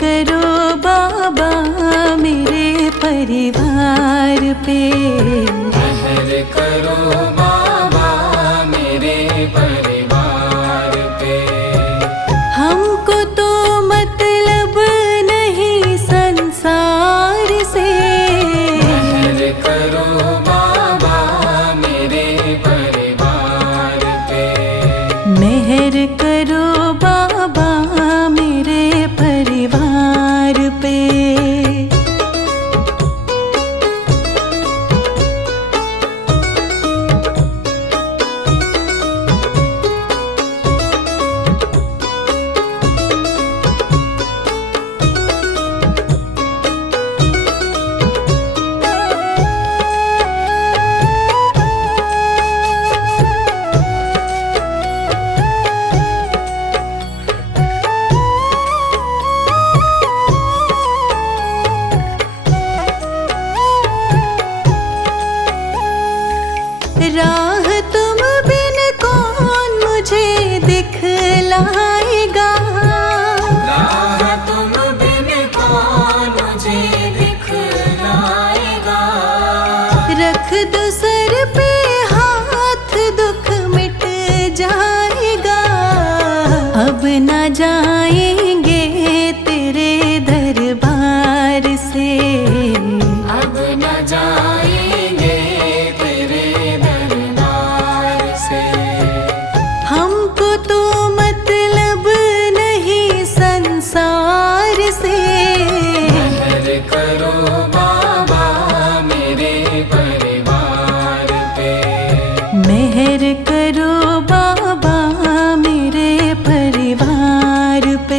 करो बाबा मेरे परिवार पे। मेहर करो बाबा मेरे परिवार पे। हमको तो मतलब नहीं संसार से। मेहर करो बाबा मेरे परिवार पे। मेहर करो बाबा मेरे परिवार पे। राह तुम बिन कौन मुझे दिखलाएगा। राह तुम बिन कौन मुझे दिखलाएगा। रख दो सर पे हाथ दुख मिट जाएगा। अब न जाएंगे तेरे दरबार से। अब न जाएंगे तेरे दरबार से। हमको तो मतलब नहीं संसार से। मेहर करो बाबा मेरे परिवार पे। मेहर करो बाबा मेरे परिवार पे।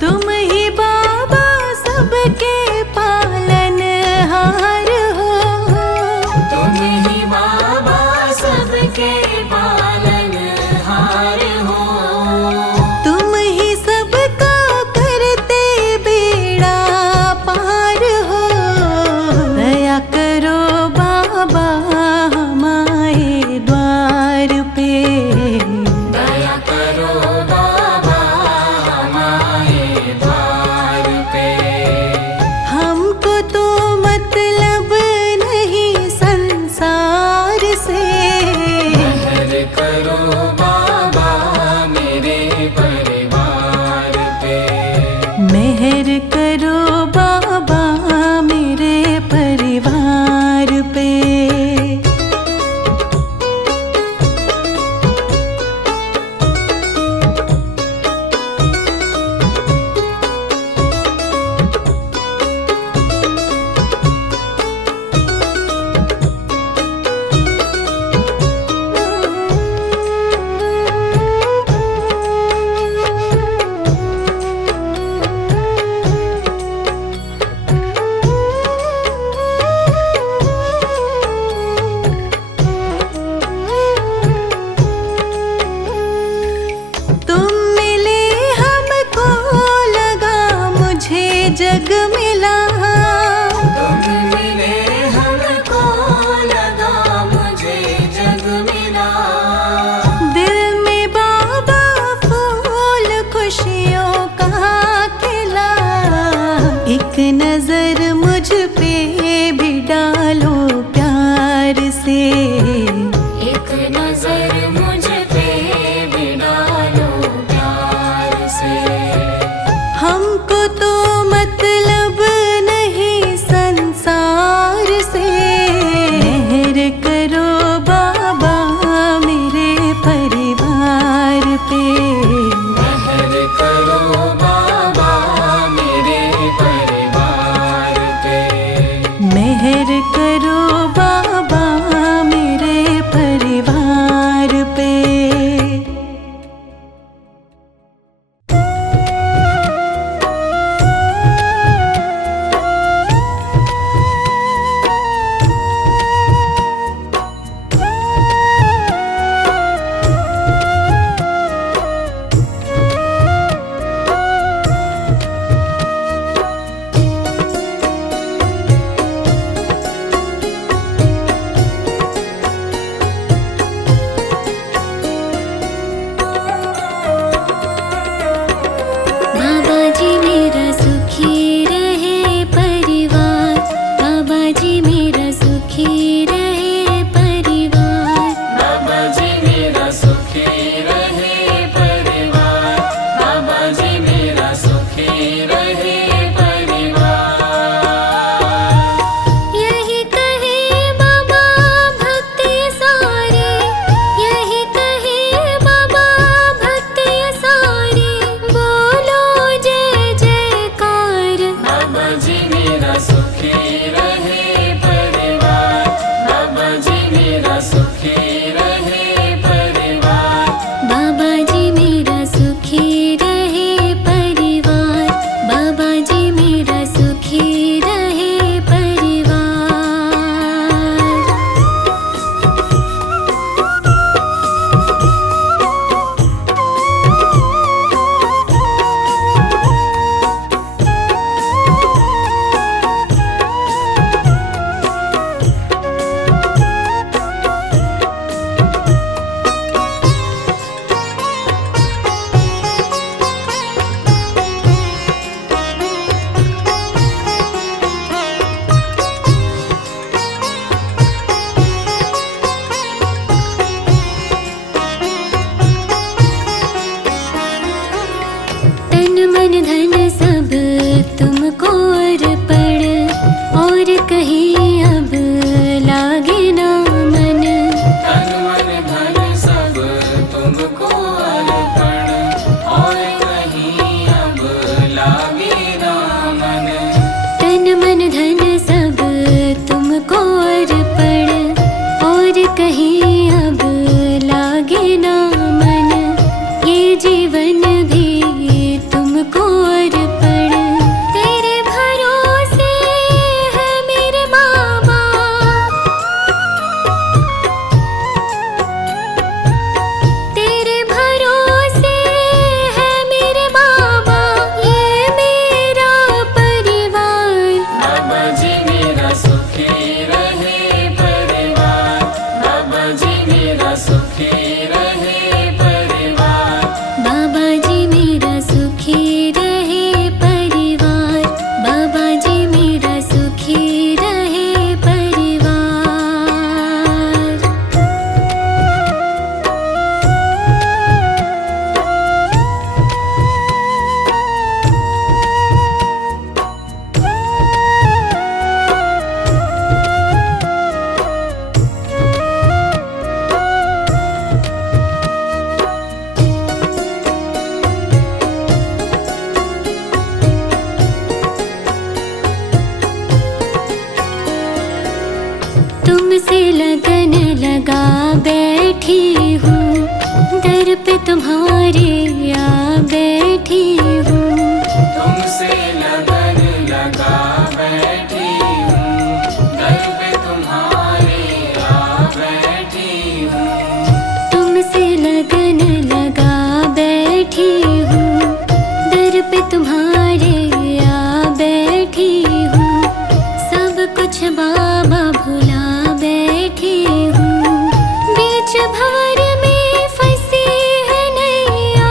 तुम ही बाबा सबके पालनहार हो। तुम ही बाबा सबके पालनहार हो। तुम ही सबका करते बेड़ा पार हो। दया करो बाबा हमारे द्वार पे। दया करो बाबा हमारे द्वार पे। हमको तो मतलब नहीं संसार से। मेहर करो बाबा मेरे परिवार पे। मेहर करो बाबा मेरे परिवार पे। तुम मिले हमको लगा मुझे जग मिला। तुम मिले हमको लगा मुझे जग मिला। दिल में बाबा फूल खुशियों का खिला। एक नजर मुझ पे भी डालो प्यार से। एक नजर मुझ पे भी डालो प्यार से। हमको तो मतलब नहीं संसार से। मेहर करो बाबा मेरे परिवार पे। मेहर करो बाबा मेरे परिवार पे। मेहर करो बाबा मेरे परिवार पे। तुमसे लगन लगा बैठी हूँ, दर पे तुम्हारे आ बैठी हूँ। तुमसे लगन लगा बैठी हूँ, दर पे तुम्हारे आ बैठी हूँ। तुमसे लगन लगा बैठी हूँ, दर पे तुम्हारे आ बैठी हूँ। सब कुछ बाबा भुला बैठी हूँ, बीच भंवर में फंसी है नैया।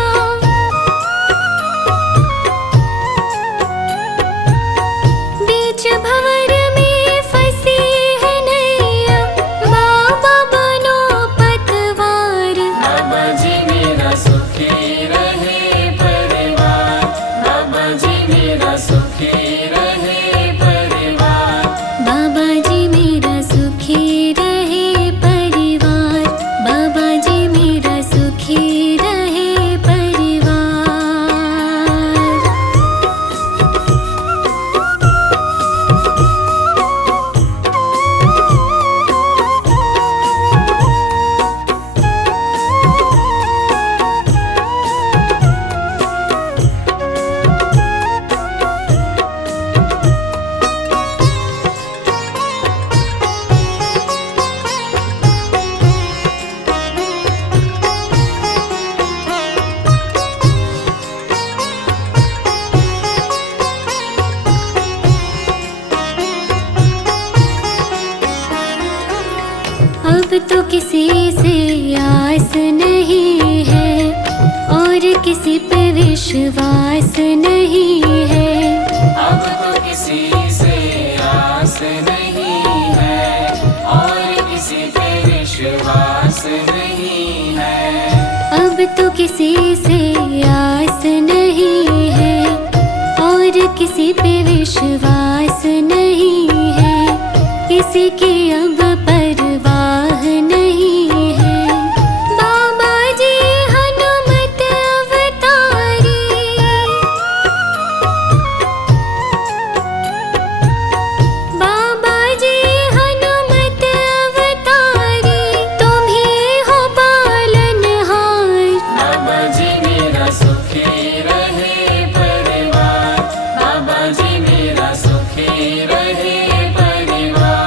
बीच भंवर में फंसी है नैया, बाबा बनो पतवार। बाबा जी मेरा सुखी रहे परिवार, बाबा जी मेरा सुखी रहे परिवार। बाबा जी मेरा सुखी रहे परिवार, बाबा जी मेरा सुखी रहे परिवार। अब तो किसी से आस नहीं है, और किसी पे विश्वास नहीं है। अब तो किसी से आस नहीं है, और किसी पे विश्वास नहीं है। अब तो किसी से आस नहीं है, और किसी पे विश्वास नहीं है। किसी की अब परवाह नहीं है। बाबा जी हनुमत अवतारी, बाबा जी हनुमत अवतारी, तुम ही हो पालनहार। बाबा जी मेरा सुखी रहे परिवार, बाबा जी मेरा सुखी रहे परिवार।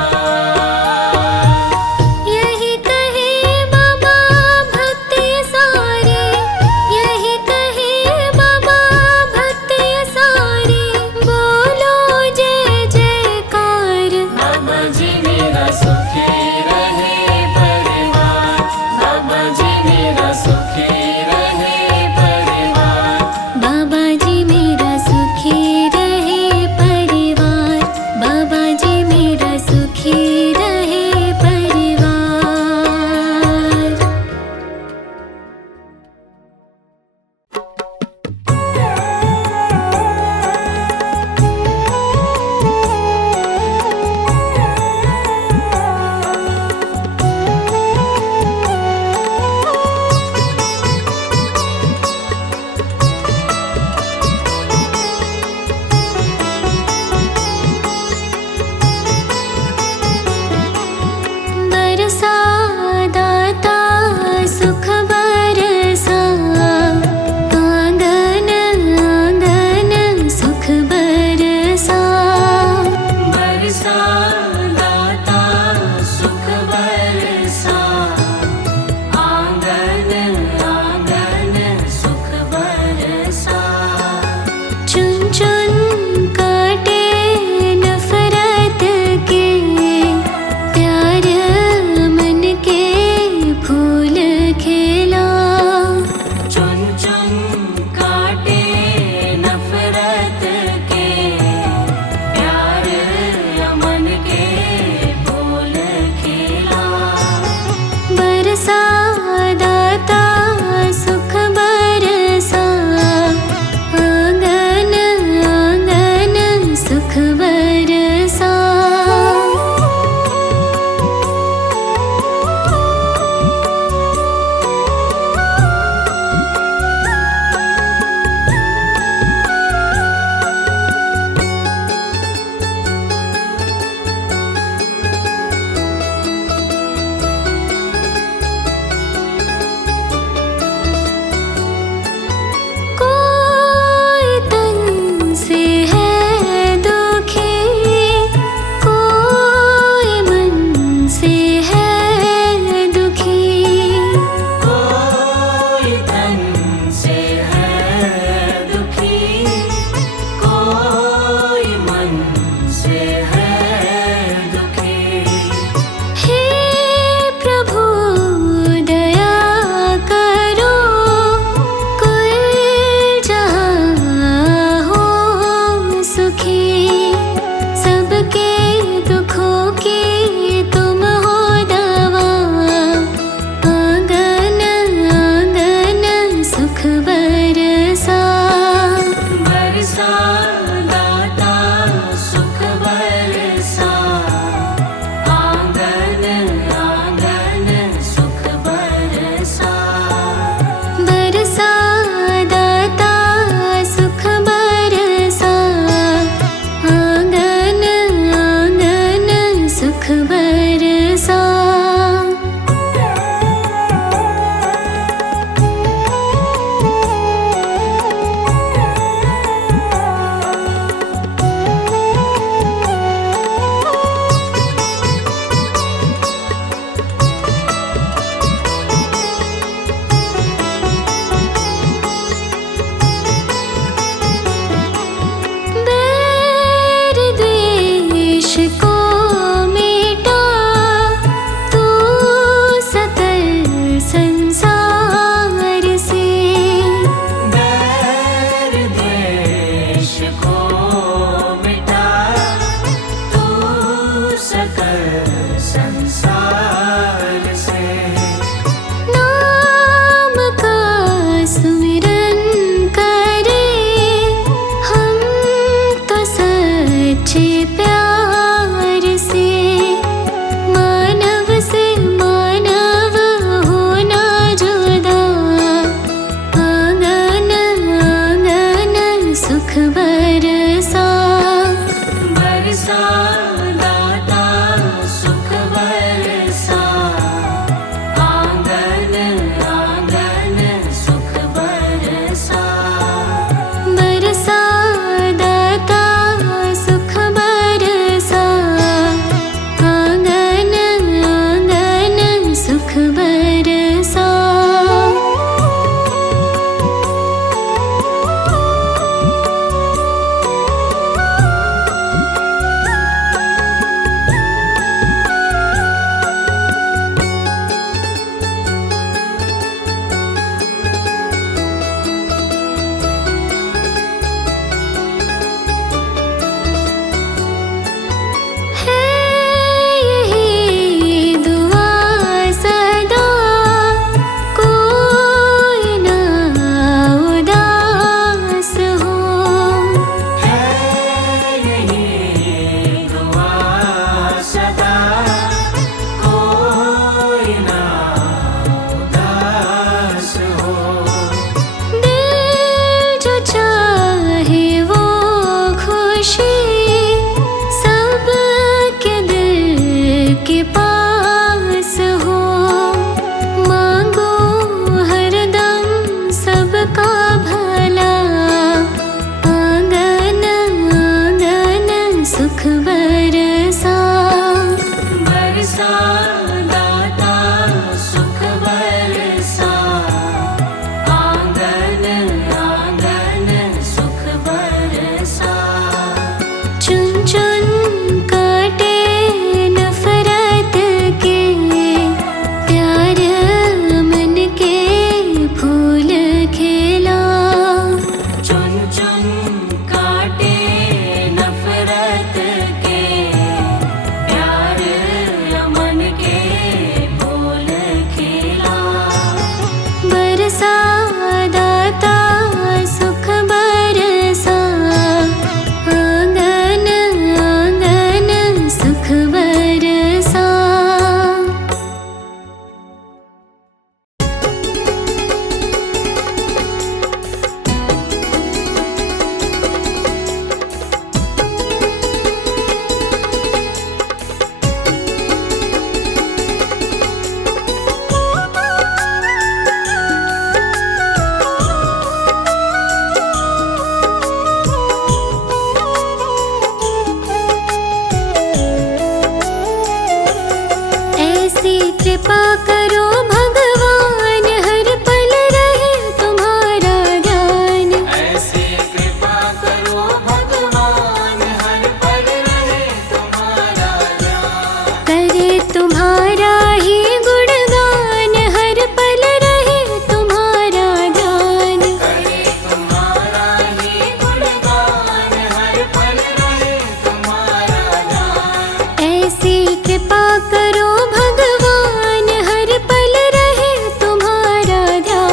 कृपा करो भगवान, हर पल रहे तुम्हारा ध्यान। ऐसी कृपा करो भगवान, हर पल रहे तुम्हारा ध्यान। करे तुम्हारा ही गुणगान, हर पल रहे तुम्हारा ध्यान। करे तुम्हारा ही गुणगान, हर पल रहे तुम्हारा ध्यान। ऐसी कृपा करो भगवान, हर पल रहे तुम्हारा ध्यान।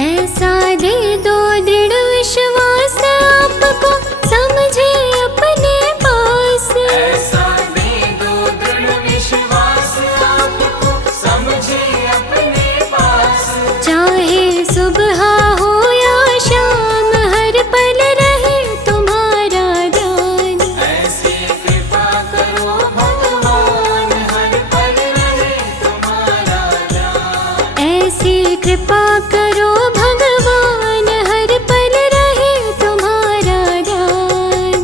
ऐसा दे दो दृढ़ विश्वास, आपको समझे अपने पास। ऐसा दे दो दृढ़ विश्वास, आपको समझे अपने पास। चाहे सुबह हो या शाम, हर पल रहे तुम्हारा ध्यान। ऐसी कृपा करो भगवान, हर पल रहे तुम्हारा ध्यान। ऐसी कृपा करो भगवान, हर पल रहे तुम्हारा ध्यान।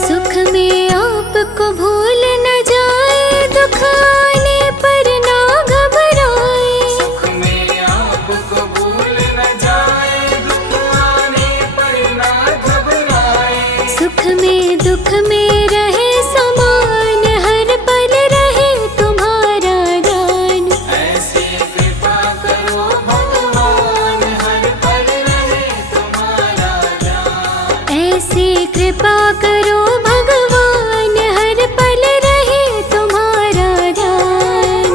सुख में आपको भूल न जाए, दुख आने पर ना घबराए। सुख में आपको भूल न जाए, दुख आने पर ना घबराए। सुख में दुख में रहे समान, हर पल रहे तुम्हारा ध्यान। ऐसी कृपा करो भगवान, हर पल रहे तुम्हारा ध्यान। ऐसी कृपा करो भगवान, हर पल रहे तुम्हारा ध्यान।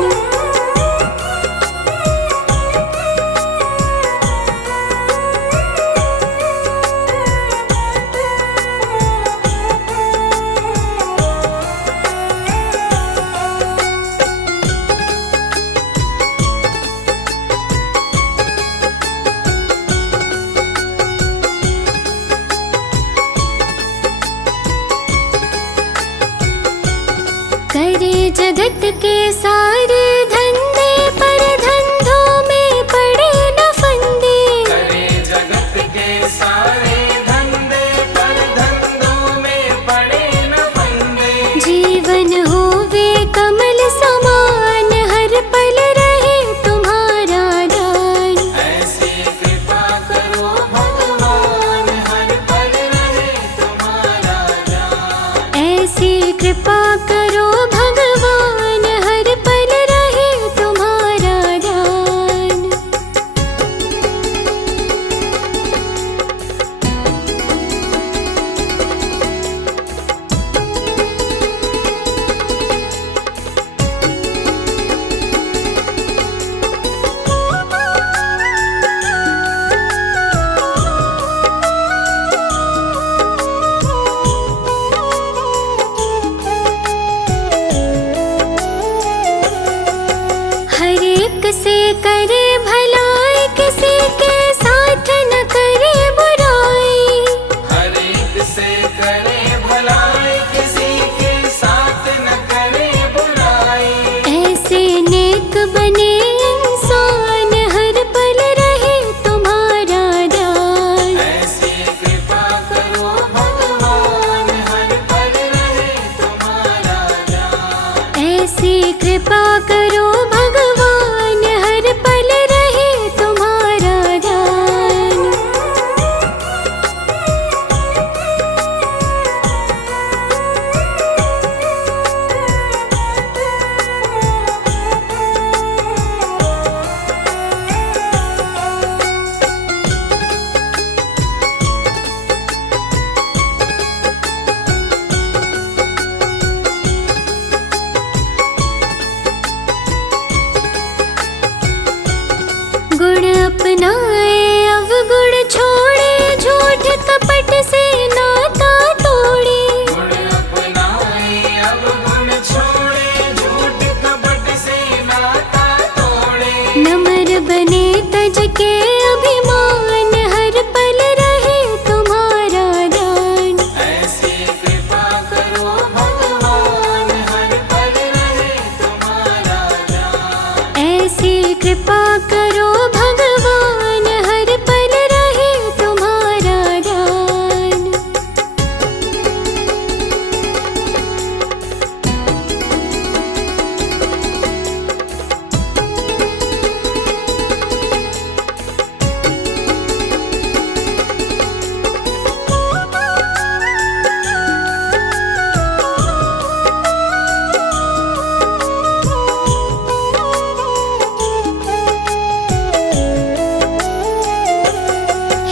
अपनाए अवगुण छोड़े, झूठ कपट से नाता तोड़े। गुण अपनाए अवगुण छोड़े, झूठ कपट से नाता तोड़े। नम्र बने तज के अभिमान, हर पल रहे तुम्हारा ध्यान। ऐसी कृपा करो भगवान, हर पल रहे तुम्हारा ध्यान। ऐसी कृपा करो भगवान, हर पल रहे तुम्हारा ध्यान।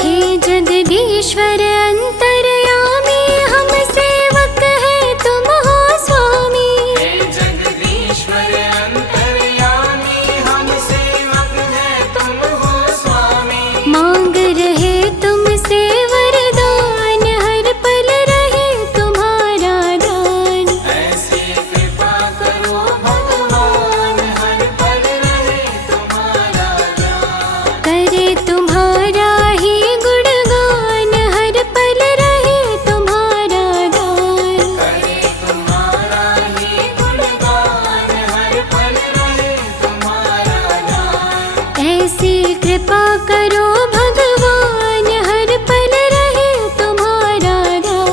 हे जगदीश्वर अंतर्यामी, हम सेवक हैं तुम हो स्वामी। हे जगदीश्वर अंतर्यामी, हम सेवक हैं तुम हो स्वामी। मांग रहे तुमसे वरदान, हर पल रहे तुम्हारा दान। ऐसी कृपा करो भगवान, हर पल रहे तुम्हारा ध्यान। करे तुम्हारा ही गुणगान, हर पल रहे तुम्हारा दान। करे तुम्हारा ही गुणगान, हर पल रहे तुम्हारा ध्यान। ऐसी कृपा करो भगवान, हर पल रहे तुम्हारा ध्यान।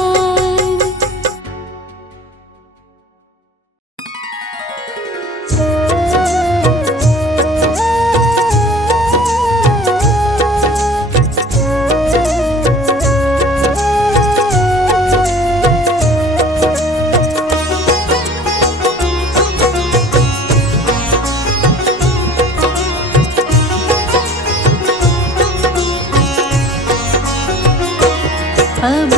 अब